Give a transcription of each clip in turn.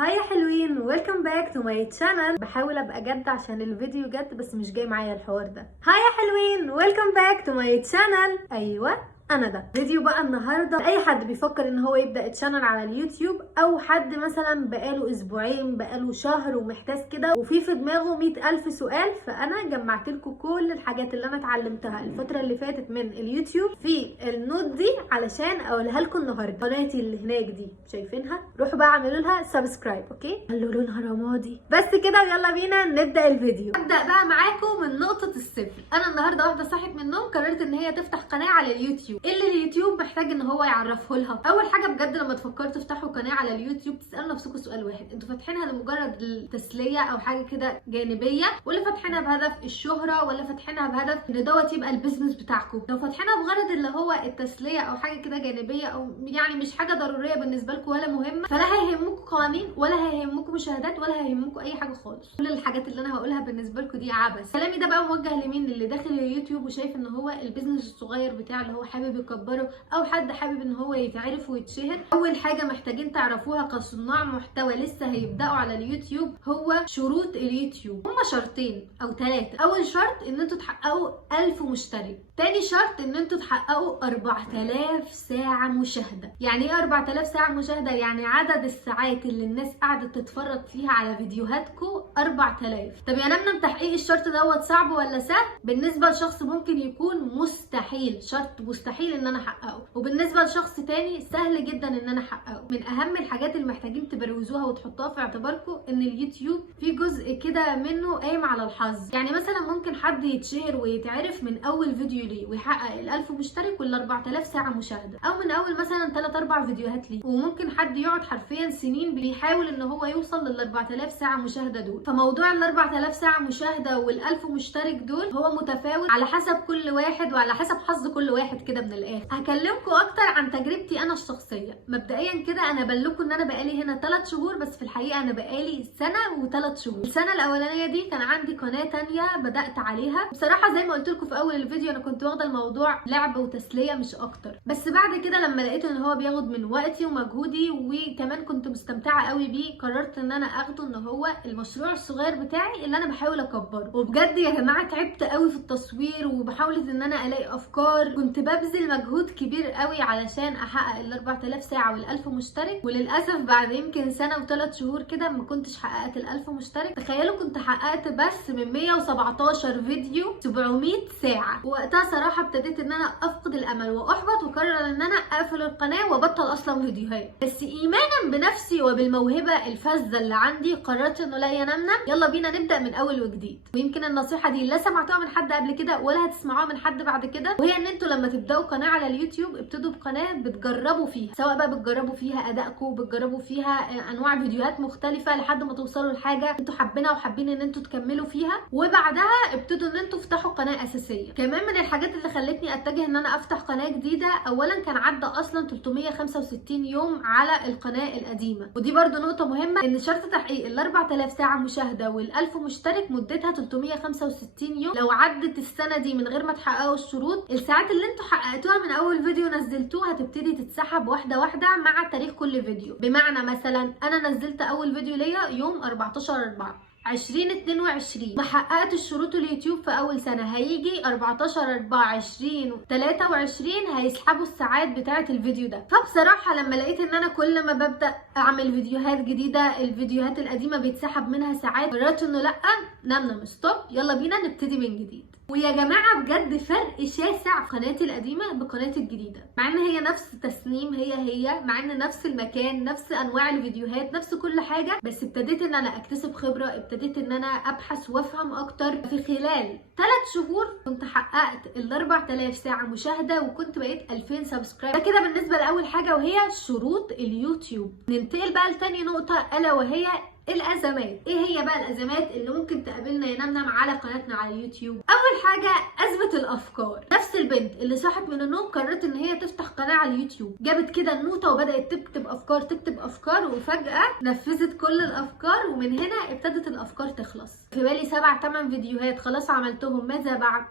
هاي يا حلوين، ويلكم باك تو ماي تشانل. بحاول ابقى جد عشان الفيديو جد بس مش جاي معايا الحوار ده. هاي يا حلوين، ويلكم باك تو ماي تشانل. ايوه انا ده فيديو بقى النهارده. اي حد بيفكر ان هو يبدا تشانل على اليوتيوب، او حد مثلا بقاله اسبوعين بقاله شهر ومحتاس كده وفي دماغه 100,000 سؤال، فانا جمعت لكم كل الحاجات اللي انا اتعلمتها الفتره اللي فاتت من اليوتيوب في النوت دي علشان اقولها لكم النهارده. قناتي اللي هناك دي شايفينها، روحوا بقى اعملوا لها سبسكرايب. اوكي، خلوا لونها رمادي بس كده، ويلا بينا نبدا الفيديو. ابدا بقى معاكم من نقطه الصفر. انا النهارده واحده صحت من النوم قررت ان هي تفتح قناه على اليوتيوب. ايه اللي اليوتيوب محتاج ان هو يعرفه لها؟ اول حاجه بجد، لما تفكروا تفتحوا قناه على اليوتيوب تسالوا نفسكم سؤال واحد: انتوا فاتحينها لمجرد التسليه او حاجه كده جانبيه، ولا فاتحينها بهدف الشهره، ولا فاتحينها بهدف ان دوت يبقى البيزنس بتاعكم؟ لو فاتحينها بغرض اللي هو التسليه او حاجه كده جانبيه، او يعني مش حاجه ضروريه بالنسبه لكم ولا مهمه، فلا هيهمكم قوانين ولا هيهمكم مشاهدات ولا هيهمكم اي حاجه خالص. كل الحاجات اللي انا هقولها بالنسبه لكم دي عبث. كلامي ده بقى موجه لمين؟ اللي داخل اليوتيوب وشايف ان هو البيزنس الصغير بتاعه اللي هو حابب يكبره، او حد حابب ان هو يتعرف ويتشهر. اول حاجه محتاجين تعرفوها كصناع محتوى لسه هيبداوا على اليوتيوب هو شروط اليوتيوب. هما شرطين او ثلاثه. اول شرط ان انتوا تحققوا 1000 مشترك. تاني شرط ان انتوا تحققوا 4000 ساعه مشاهده. يعني ايه 4000 ساعه مشاهده؟ يعني عدد الساعات اللي الناس قاعده تتفرج فيها على فيديوهاتكم 4000. طب يا نمنم، تحقيق الشرط دوت صعب ولا سهل؟ بالنسبه لشخص ممكن يكون مستحيل، شرط مستحيل ان انا احققه، وبالنسبه لشخص تاني سهل جدا ان انا احققه. من اهم الحاجات اللي محتاجين تبروزوها وتحطوها في اعتباركم ان اليوتيوب في جزء كده منه قايم على الحظ. يعني مثلا ممكن حد يتشهر ويتعرف من اول فيديو ليه ويحقق ال1000 مشترك وال 4000 ساعه مشاهده، او من اول مثلا 3 4 فيديوهات ليه. وممكن حد يقعد حرفيا سنين بيحاول ان هو يوصل لل 4000 ساعه مشاهده دول. فموضوع ال 4000 ساعه مشاهده وال1000 مشترك دول هو متفاوت على حسب كل واحد وعلى حسب حظ كل واحد كده. من الاخر هكلمكم اكتر عن تجربتي انا الشخصيه. مبدئيا كده انا بلكم ان انا بقالي هنا 3 شهور، بس في الحقيقه انا بقالي سنه و3 شهور. السنه الاولانيه دي كان عندي قناه تانية بدات عليها. بصراحه زي ما قلت لكم في اول الفيديو، انا كنت واخده الموضوع لعب وتسليه مش اكتر. بس بعد كده لما لقيت ان هو بياخد من وقتي ومجهودي وكمان كنت مستمتعه قوي بيه، قررت ان انا اخده ان هو المشروع الصغير بتاعي اللي انا بحاول اكبره. وبجد يا جماعه تعبت قوي في التصوير وبحاول ان انا الاقي افكار. كنت ببذل مجهود كبير قوي علشان احقق ال 4000 ساعه وال1000 مشترك، وللاسف بعد يمكن سنه و3 شهور كده ما كنتش حققت ال1000 مشترك. تخيلوا كنت حققت بس من 117 فيديو 700 ساعه. ووقتها صراحه ابتديت ان انا افقد الامل واحبط وقرر ان انا اقفل القناه وابطل اصلا فيديوهات. بس ايمانا بنفسي وبالموهبه الفذه اللي عندي قررت انه لا يا نمنم، يلا بينا نبدا من اول وجديد. ويمكن النصيحه دي لا سمعتوها من حد قبل كده ولا هتسمعوها من حد بعد كده، وهي ان انتوا لما تبداوا قناه على اليوتيوب ابتدوا بقناه بتجربوا فيها، سواء بقى بتجربوا فيها ادائكم، بتجربوا فيها انواع فيديوهات مختلفه لحد ما توصلوا لحاجه انتوا حابينها وحابين ان انتوا تكملوا فيها، وبعدها ابتدوا ان انتوا تفتحوا قناه اساسيه. كمان من الحاجات اللي خلتني اتجه ان انا افتح قناه جديده، اولا كان عدى اصلا 365 يوم على القناه القديمه، ودي برده نقطه مهمه، ان شرط تحقيق ال 4000 ساعه مشاهده وال1000 مشترك مدتها 365 يوم. لو عدت السنه دي من غير ما تحققوا الشروط، الساعات اللي انتوا حققتوها من اول فيديو نزلتوه هتبتدي تتسحب واحده واحده مع تاريخ كل فيديو. بمعنى مثلا انا نزلت اول فيديو ليا يوم 14/4/2022 ما حققتش شروط اليوتيوب في اول سنه، هيجي 14/4/2023 هيسحبوا الساعات بتاعه الفيديو ده. فبصراحه لما لقيت ان انا كل ما ببدا اعمل فيديوهات جديده الفيديوهات القديمه بيتسحب منها ساعات، قررت انه لا، نمنم ستوب، يلا بينا نبتدي من جديد. ويا جماعه بجد فرق شاسع قناتي القديمه بقناتي الجديده، مع ان هي نفس التصميم، هي مع ان نفس المكان، نفس انواع الفيديوهات، نفس كل حاجه، بس ابتديت ان انا اكتسب خبره، ابتديت ان انا ابحث وافهم اكتر. في خلال 3 شهور كنت حققت ال 4000 ساعه مشاهده وكنت بقيت 2000 سبسكرايب. ده كده بالنسبه لاول حاجه وهي شروط اليوتيوب. ننتقل بقى لتاني نقطه الا وهي الازمات. ايه هي بقى الازمات اللي ممكن تقابلنا يا نمنم على قناتنا على اليوتيوب؟ اول حاجه ازمه الافكار. نفس البنت اللي صحت من النوم قررت ان هي تفتح قناه على اليوتيوب، جابت كده النوته وبدات تكتب افكار وفجاه نفذت كل الافكار، ومن هنا ابتدت الافكار تخلص. في بالي 7 8 فيديوهات خلاص عملتهم، ماذا بعد؟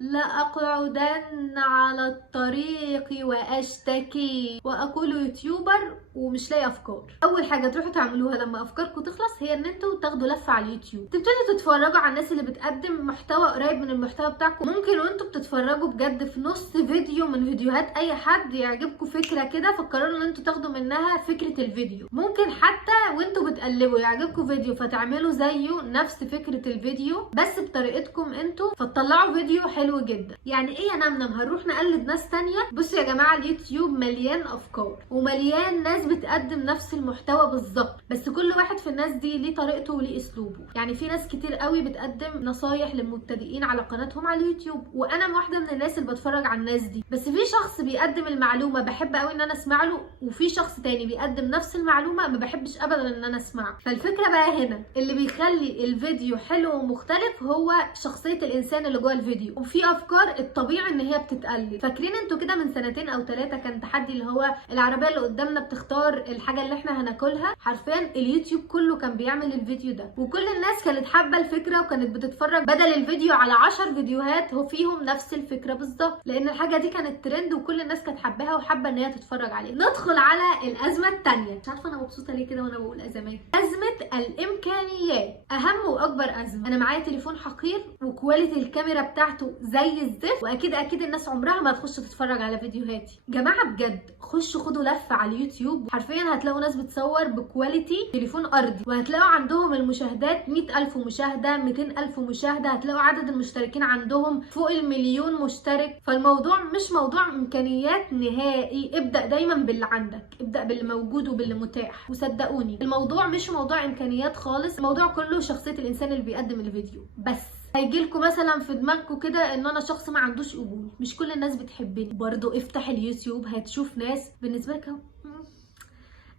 لأقعدن على الطريق وأشتكي وأقول يوتيوبر ومش لاقي أفكار. أول حاجة تروحوا تعملوها لما أفكاركم تخلص هي إن انتوا تاخدوا لفة على اليوتيوب، تبتدوا تتفرجوا على الناس اللي بتقدم محتوى قريب من المحتوى بتاعكم. ممكن وانتوا بتتفرجوا بجد في نص فيديو من فيديوهات أي حد يعجبكم فكرة كده، فقرروا إن انتوا تاخدوا منها فكرة الفيديو. ممكن حتى وانتوا بتقلبوا يعجبكم فيديو فتعملوا زيه نفس فكرة الفيديو بس بطريقتكم انتوا، فتطلعوا فيديو حلو جدا. يعني ايه يا نمنم هنروح نقلد ناس تانية؟ بصوا يا جماعة، اليوتيوب مليان افكار ومليان ناس بتقدم نفس المحتوى بالظبط، بس كل واحد في الناس دي ليه طريقته وليه اسلوبه. يعني في ناس كتير قوي بتقدم نصايح للمبتدئين على قناتهم على اليوتيوب، وانا واحدة من الناس اللي بتفرج على الناس دي. بس في شخص بيقدم المعلومة بحب قوي ان انا اسمع له، وفي شخص تاني بيقدم نفس المعلومة ما بحبش ابدا ان انا اسمعها. فالفكرة بقى هنا اللي بيخلي الفيديو حلو ومختلف هو شخصية الانسان اللي جوه الفيديو. وفي افكار الطبيعي ان هي بتتقلد. فاكرين انتوا كده من 2 أو 3 كان تحدي اللي هو العربيه اللي قدامنا بتختار الحاجه اللي احنا هناكلها؟ حرفيا اليوتيوب كله كان بيعمل الفيديو ده، وكل الناس كانت حابه الفكره وكانت بتتفرج بدل الفيديو على 10 فيديوهات هو فيهم نفس الفكره بالظبط، لان الحاجه دي كانت ترند وكل الناس كانت حباها وحابه ان هي تتفرج عليها. ندخل على الازمه الثانيه. مش عارفه انا مبسوطه ليه كده وانا بقول ازمات. ازمه الامكانيات اهم واكبر ازمه. انا معايا تليفون حقير وكواليتي الكاميرا بتاعته زي الزفت، واكيد الناس عمرها ما تخش تتفرج على فيديوهاتي. جماعه بجد خشوا خدوا لفه على اليوتيوب، حرفيا هتلاقوا ناس بتصور بكواليتي تليفون ارضي، وهتلاقوا عندهم المشاهدات 100,000 مشاهده، 200,000 مشاهده، هتلاقوا عدد المشتركين عندهم فوق 1,000,000 مشترك. فالموضوع مش موضوع امكانيات نهائي. ابدا دايما باللي عندك، ابدا باللي موجود وباللي متاح، وصدقوني الموضوع مش موضوع امكانيات خالص، الموضوع كله شخصيه الانسان اللي بيقدم الفيديو بس. هيجيلكوا مثلا في دماغكم كده ان انا شخص ما عندوش قبول، مش كل الناس بتحبني. برضو افتح اليوتيوب هتشوف ناس بالنسبه لك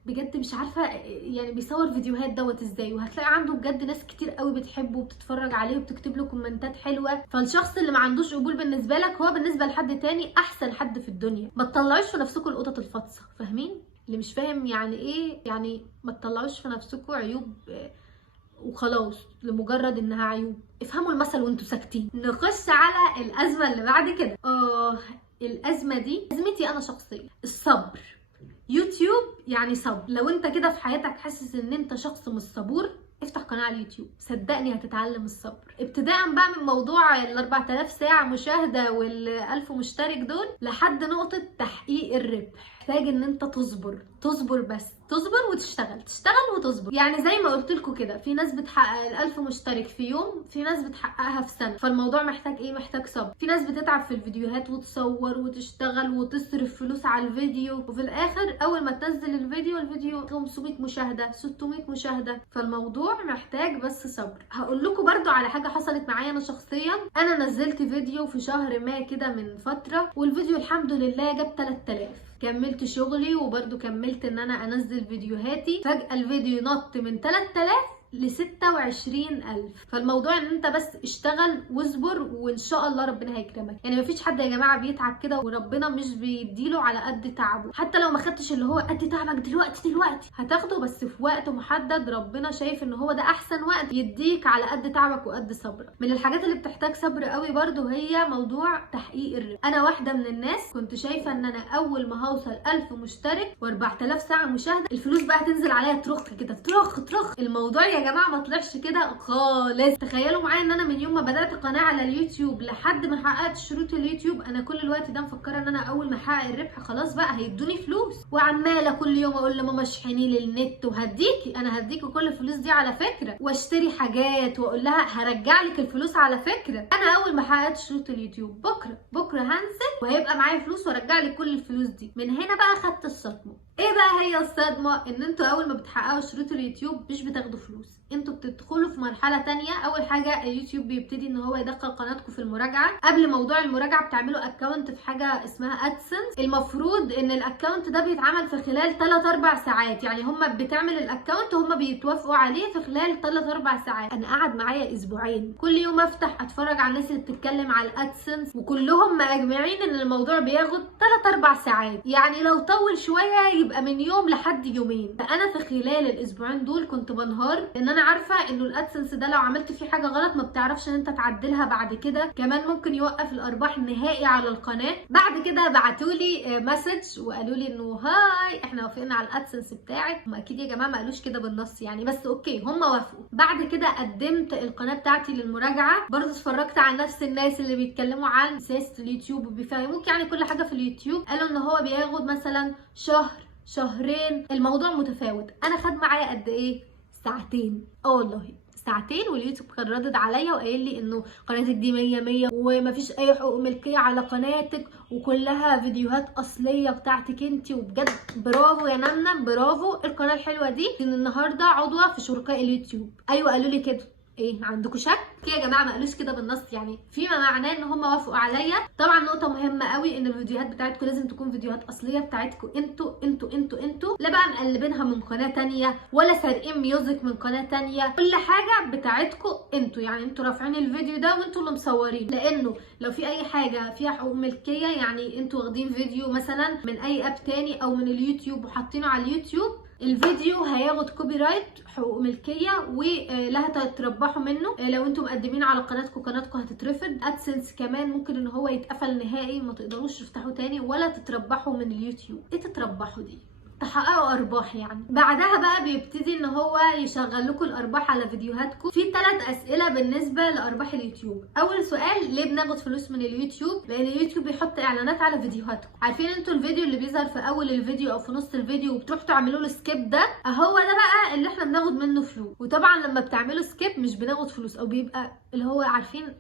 بجد مش عارفه يعني بيصور فيديوهات دوت ازاي، وهتلاقي عنده بجد ناس كتير قوي بتحبه وبتتفرج عليه وبتكتب له كومنتات حلوه. فالشخص اللي ما عندوش قبول بالنسبه لك هو بالنسبه لحد تاني احسن حد في الدنيا. ما تطلعوش في نفسكم القطط الفاطسه، فاهمين؟ اللي مش فاهم يعني ايه، يعني ما تطلعوش في نفسكم عيوب وخلاص لمجرد انها عيوب. افهموا المثل وانتوا ساكتين. نخش على الازمه اللي بعد كده. الازمه دي ازمتي انا شخصيا، الصبر. يوتيوب يعني صبر. لو انت كده في حياتك حاسس ان انت شخص مش صبور، افتح قناه على اليوتيوب، صدقني هتتعلم الصبر. ابتداء بقى من موضوع ال 4000 ساعه مشاهده وال 1000 مشترك دول لحد نقطه تحقيق الربح. محتاج ان انت تصبر بس تصبر وتشتغل وتصبر. يعني زي ما قلت لكم كده، في ناس بتحقق ال1000 مشترك في يوم، في ناس بتحققها في سنه. فالموضوع محتاج ايه؟ محتاج صبر. في ناس بتتعب في الفيديوهات وتصور وتشتغل وتصرف فلوس على الفيديو، وفي الاخر اول ما تنزل الفيديو 500 مشاهده 600 مشاهده. فالموضوع محتاج بس صبر. هقول لكم برضو على حاجه حصلت معايا انا شخصيا. انا نزلت فيديو في شهر ما كده من فتره، والفيديو الحمد لله جاب 3000. كملت شغلي وبرده كملت ان انا انزل فيديوهاتي. فجأة الفيديو نط من 3000 ل 26,000. فالموضوع ان انت بس اشتغل واصبر وان شاء الله ربنا هيكرمك. يعني مفيش حد يا جماعه بيتعب كده وربنا مش بيديله على قد تعبه. حتى لو ما خدتش اللي هو قد تعبك دلوقتي هتاخده، بس في وقت محدد ربنا شايف ان هو ده احسن وقت يديك على قد تعبك وقد صبرك. من الحاجات اللي بتحتاج صبر قوي برده هي موضوع تحقيق الربح. انا واحده من الناس كنت شايفه ان انا اول ما هوصل 1000 مشترك و4000 ساعه مشاهده الفلوس بقى هتنزل عليا ترخ كده، ترخ. الموضوع يا جماعه ما طلعش كده خالص. تخيلوا معايا ان انا من يوم ما بدات قناه على اليوتيوب لحد ما حققت شروط اليوتيوب، انا كل الوقت ده مفكره ان انا اول ما احقق الربح خلاص بقى هيدوني فلوس، وعماله كل يوم اقول لماما اشحني لي النت انا هديكي كل الفلوس دي على فكره، واشتري حاجات واقول لها هرجع لك الفلوس على فكره. انا اول ما حققت شروط اليوتيوب بكره هنزل وهيبقى معايا فلوس وارجع لك كل الفلوس دي. من هنا بقى خدت الصدمه. ايه بقى هي الصدمه؟ ان انتوا اول ما بتحققوا شروط اليوتيوب مش بتاخدوا فلوس، انتوا بتدخلوا في مرحله تانية. اول حاجه اليوتيوب بيبتدي ان هو يدخل قناتكم في المراجعه. قبل موضوع المراجعه بتعملوا اكونت في حاجه اسمها ادسنس. المفروض ان الاكونت ده بيتعمل في خلال 3-4 ساعات. يعني هم بتعمل الاكونت وهم بيتوافقوا عليه في خلال 3-4 ساعات. انا قعد معايا اسبوعين كل يوم افتح اتفرج على الناس اللي بتتكلم على الادسنس، وكلهم مجمعين ان الموضوع بياخد 3-4 ساعات. يعني لو طول شويه يبقى من يوم لحد يومين. فانا في خلال الاسبوعين دول كنت بنهار، لان انا عارفه انه الادسنس ده لو عملت فيه حاجه غلط ما بتعرفش ان انت تعدلها بعد كده، كمان ممكن يوقف الارباح النهائي على القناه. بعد كده بعتولي مسج وقالوا لي انه هاي احنا وافقنا على الادسنس بتاعك. هم اكيد يا جماعه ما قالوش كده بالنص يعني، بس اوكي هم وافقوا. بعد كده قدمت القناه بتاعتي للمراجعه، برضه اتفرجت على نفس الناس اللي بيتكلموا عن سياسه اليوتيوب وبيفهموك يعني كل حاجه في اليوتيوب. قالوا ان هو بياخد مثلا شهر شهرين، الموضوع متفاوت. انا خد معايا قد ايه؟ ساعتين. والله ساعتين، واليوتيوب كان ردد عليا وقايل لي انه قناتك دي 100 ومفيش اي حقوق ملكيه على قناتك وكلها فيديوهات اصليه بتاعتك انت. وبجد برافو يا نمنم، برافو. القناه الحلوه دي ان النهارده عضوه في شركاء اليوتيوب. ايوه قالوا لي كده. ايه عندكم شك؟ يا جماعه ما قالوش كده بالنص يعني، فيما معناه ان هم وافقوا عليا. طبعا نقطه مهمه قوي ان الفيديوهات بتاعتكم لازم تكون فيديوهات اصليه بتاعتكم انتوا، لا بقى مقلبينها من قناه تانية ولا سارقين ميوزك من قناه تانية. كل حاجه بتاعتكم انتوا، يعني انتوا رافعين الفيديو ده وانتوا اللي مصورين، لانه لو في اي حاجه فيها حقوق ملكيه، يعني انتوا واخدين فيديو مثلا من اي اب تاني او من اليوتيوب وحاطينه على اليوتيوب، الفيديو هياخد كوبي رايت، حقوق ملكيه، ولا هتتربحوا منه. لو انتم مقدمين على قناتكم هتترفض. ادسنس كمان ممكن ان هو يتقفل نهائي، ما تقدروش تفتحوا تاني ولا تتربحوا من اليوتيوب. ايه تتربحوا دي؟ تحققوا ارباح يعني. بعدها بقى بيبتدي ان هو يشغل لكم الارباح على فيديوهاتكم. في 3 اسئله بالنسبه لارباح اليوتيوب. اول سؤال، ليه بناخد فلوس من اليوتيوب؟ لان اليوتيوب بيحط اعلانات على فيديوهاتكم. عارفين انتوا الفيديو اللي بيظهر في اول الفيديو او في نص الفيديو وبتروحوا تعملوا له سكيب؟ ده اهو ده بقى اللي احنا بناخد منه فلوس. وطبعا لما بتعملوا سكيب مش بناخد فلوس، او بيبقى اللي هو عارفين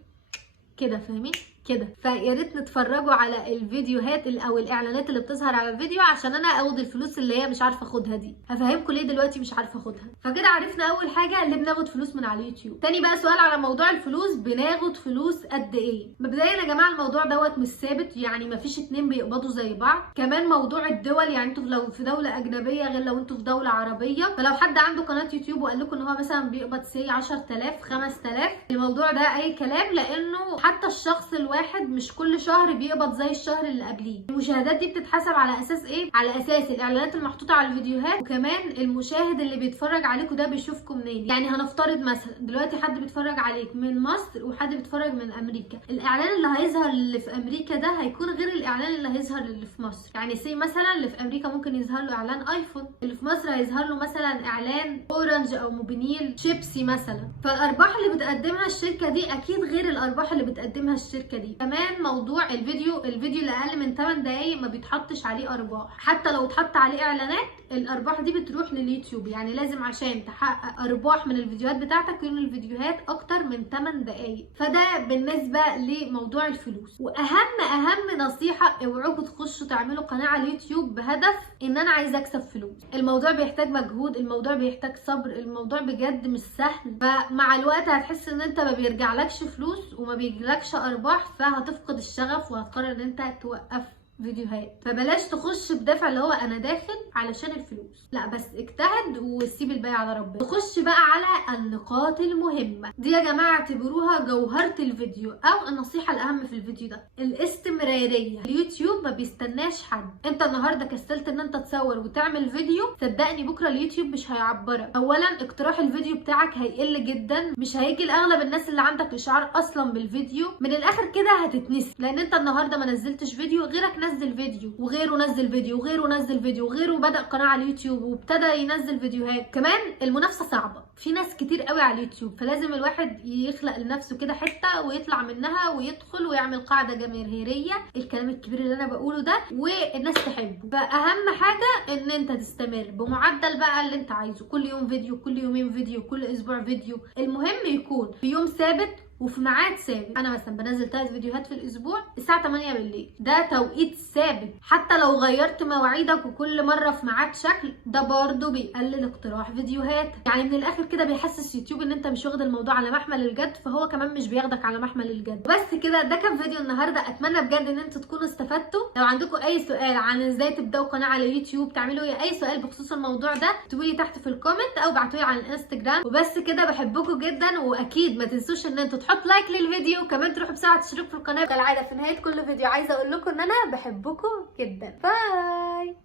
كده، فاهمين كده. فيا ريت نتفرجوا على الفيديوهات او الاعلانات اللي بتظهر على الفيديو عشان انا اخد الفلوس اللي هي مش عارفه اخدها دي. هفهمكم ليه دلوقتي مش عارفه اخدها. فكده عرفنا اول حاجه اللي بناخد فلوس من على اليوتيوب. تاني بقى سؤال على موضوع الفلوس، بناخد فلوس قد ايه؟ مبدئيا يا جماعه الموضوع دوت مش ثابت، يعني مفيش 2 بيقبضوا زي بعض. كمان موضوع الدول، يعني انتوا لو في دوله اجنبيه غير لو انتوا في دوله عربيه. فلو حد عنده قناه يوتيوب وقال لكم ان هو مثلا بيقبض 10,000 5,000، الموضوع ده اي كلام، لانه حتى الشخص الواحد مش كل شهر بيقبض زي الشهر اللي قبليه. المشاهدات دي بتتحسب على اساس ايه؟ على اساس الاعلانات المحطوطه على الفيديوهات، وكمان المشاهد اللي بيتفرج عليكم ده بيشوفكم منين. يعني هنفترض مثلا دلوقتي حد بيتفرج عليك من مصر وحد بيتفرج من امريكا، الاعلان اللي هيظهر اللي في امريكا ده هيكون غير الاعلان اللي هيظهر اللي في مصر. يعني سي مثلا اللي في امريكا ممكن يظهر له اعلان ايفون، اللي في مصر هيظهر له مثلا اعلان اورنج او موبينيل شيبسي مثلا. فالارباح اللي بتقدمها الشركه دي اكيد غير الارباح اللي بتقدمها الشركه دي. كمان موضوع الفيديو اللي اقل من 8 دقايق ما بيتحطش عليه ارباح، حتى لو اتحط عليه اعلانات الارباح دي بتروح لليوتيوب. يعني لازم عشان تحقق ارباح من الفيديوهات بتاعتك يكون الفيديوهات اكتر من 8 دقايق. فده بالنسبه لموضوع الفلوس. واهم نصيحه، اوعوا تخشوا تعملوا قناه على اليوتيوب بهدف ان انا عايزه اكسب فلوس. الموضوع بيحتاج مجهود، الموضوع بيحتاج صبر، الموضوع بجد مش سهل. فمع الوقت هتحس ان انت ما بيرجعلكش فلوس وما بيجيلكش ارباح، فهتفقد الشغف وهتقرر ان انت توقف فيديوهات. فبلاش تخش بدافع اللي هو انا داخل علشان الفلوس، لا بس اجتهد وسيب الباقي على ربنا. نخش بقى على النقاط المهمه دي يا جماعه، اعتبروها جوهره الفيديو او النصيحه الاهم في الفيديو ده، الاستمراريه. اليوتيوب ما بيستناش حد. انت النهارده كسلت ان انت تصور وتعمل فيديو، صدقني بكره اليوتيوب مش هيعبرك. اولا اقتراح الفيديو بتاعك هيقل جدا، مش هيجي لاغلب الناس اللي عندك اشعار اصلا بالفيديو. من الاخر كده هتتنسي، لان انت النهارده ما نزلتش فيديو، غيرك نزل فيديو وغيره نزل فيديو وغيره نزل فيديو وغيره بدأ قناة على اليوتيوب وابتدى ينزل فيديوهات. كمان المنافسة صعبة، في ناس كتير قوي على اليوتيوب، فلازم الواحد يخلق لنفسه كده حتة ويطلع منها ويدخل ويعمل قاعدة جماهيرية، الكلام الكبير اللي انا بقوله ده، والناس تحبه. فاهم حاجة ان انت تستمر بمعدل بقى اللي انت عايزه، كل يوم فيديو، كل يومين فيديو، كل اسبوع فيديو. المهم يكون في يوم ثابت وفي ميعاد ثابت. انا مثلا بنزل 3 فيديوهات في الاسبوع الساعه 8 بالليل، ده توقيت ثابت. حتى لو غيرت مواعيدك وكل مره في ميعاد شكل، ده برضو بيقلل اقتراح فيديوهات. يعني من الاخر كده بيحسس يوتيوب ان انت مش واخد الموضوع على محمل الجد، فهو كمان مش بياخدك على محمل الجد. بس كده، ده كان فيديو النهارده. اتمنى بجد ان انتوا تكونوا استفدتوا. لو عندكم اي سؤال عن ازاي تبداوا قناه على اليوتيوب، تعملوا اي سؤال بخصوص الموضوع ده، اكتبوا لي تحت في الكومنت او ابعتوا لي على الانستجرام. وبس كده، بحبكم جدا، واكيد ما تنسوش ان انتوا تحطوا لايك للفيديو، كمان تروحوا بسرعه تشتركوا في القناه. كالعاده في نهايه كل فيديو عايزه اقول لكم ان انا بحبكم جدا. باي.